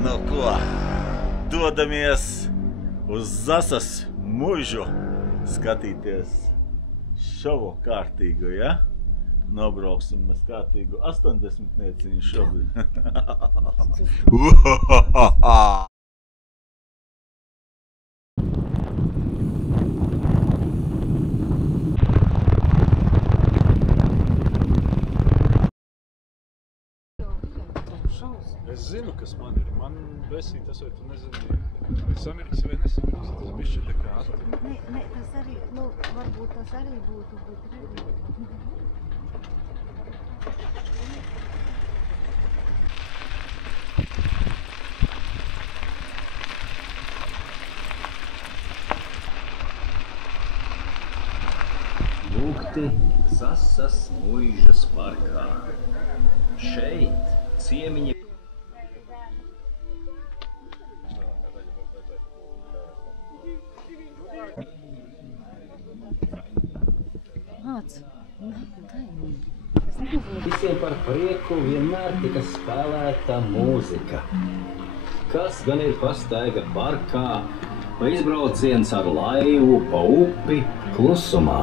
Nu ko, dodamies uz Zasas mužu skatīties šovu kārtīgu, ja? Nobrauksim mēs kārtīgu 80-nieciņu šobrīd. Es zinu, kas man ir. Man besī tas, vai tu nezini, samiriks vai nesamiriks. Tas bišķi tā kā atri. Nē, tas arī, nu, varbūt tas arī būtu, bet redzi. Lūgti Zasas muižas parkā. Šeit ciemiņi. Visiem par prieku vienmēr tika spēlēta mūzika. Kas gan ir pastaiga parkā vai izbrauciens ar laivu pa upi klusumā?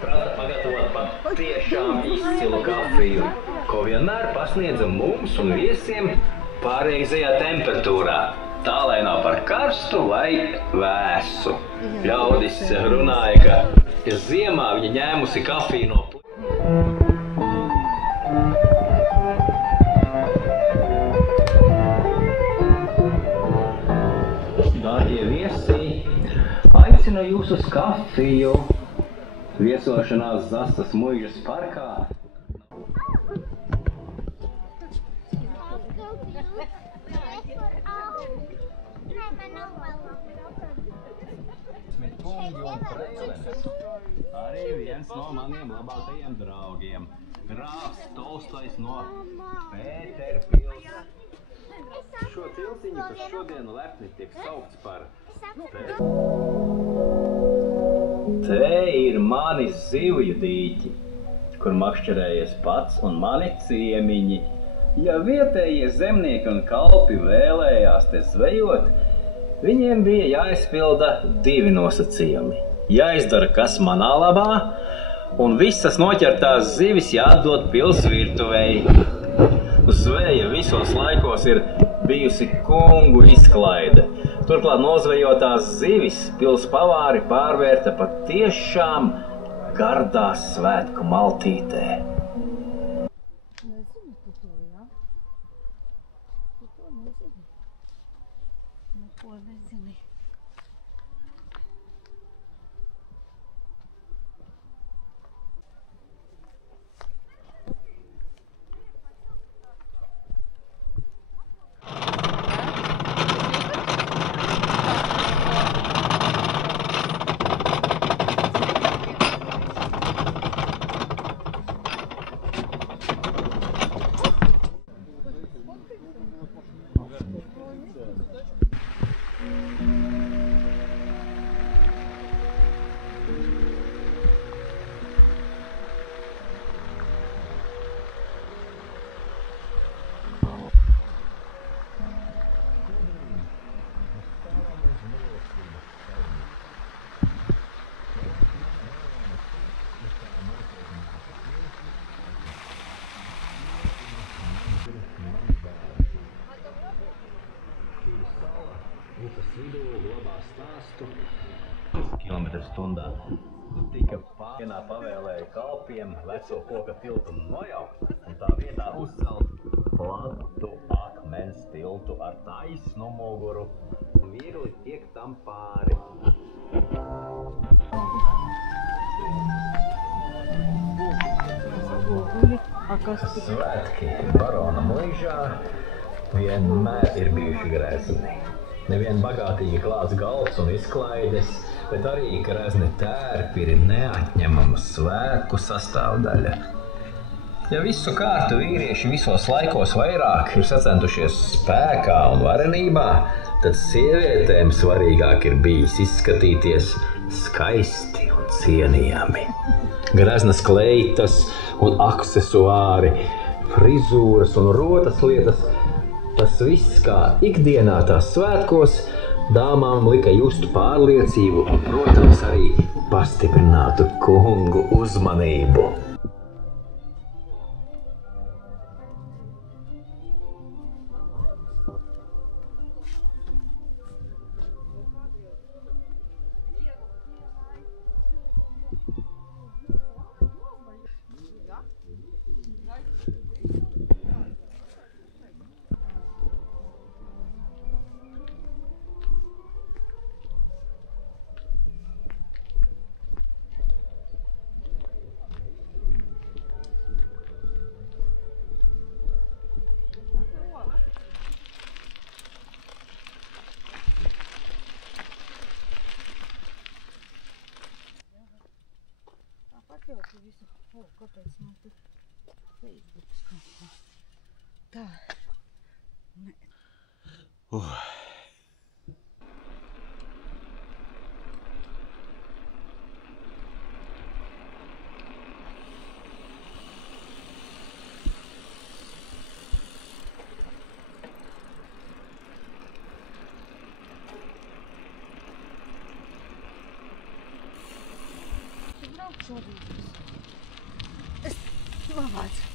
Prasa pagatavot pat tiešām izcilu kafiju, ko vienmēr pasniedza mums un viesiem pareizajā temperatūrā. Tā, lai nav par karstu vai vēsu. Ļaudis runāja, ka ziemā viņa ņēmusi kafiju no Dārgie viesi, aicinu jūs uz kafiju. Viesošanās Zasas muižas parkā. Smitkungi un Preilenes. Arī viens no maniem labākajiem draugiem. Grāfs Tolstojs no Pēterpils. Šo tiltiņu, kas šodien lepni tiek saukts par Te ir mani zivju dīķi, kur makšķerējies pats un mani ciemiņi. Ja vietējie zemnieki un kalpi vēlējās te zvejot, viņiem bija jāizpilda divi nosacījumi. Jāizdara kas manā labā, un visas noķertās zivis jāatdod pils virtuvei. Zveja visos laikos ir bijusi kungu izklaide. Turklāt nozvejotās zivis pils pavāri pārvērta pat tiešām gardā svētku maltītē. Nezinu par to, jā? Par to nezinu. Neko nezini. Upes vidū glabā stāstu km/h. Tika vienā pavēlēja kalpiem veco koka tiltu nojaukt un tā vietā uzcelt platu akmens tiltu ar taisnu muguru. Viegli tiek tam pāri. Svētki barona muižā vienmēr ir bijuši grezni. Nevien bagātīgi klāts galds un izklaides, bet arī grezni tērpi ir neatņemama svētku sastāvdaļa. Ja visu kārtu vīrieši visos laikos vairāk ir sacentušies spēkā un varenībā, tad sievietēm svarīgāk ir bijis izskatīties skaisti un cienījami. Graznas kleitas un aksesuāri, frizūras un rotas lietas, tas viss kā ikdienā tās svētkos dāmām lika just pārliecību un, protams, arī pastiprinātu kungu uzmanību. Tāpat jau visu, kāpēc man tur Facebooks kaut kā. Tā. Nē. Tu braukšu arī. Es labāc.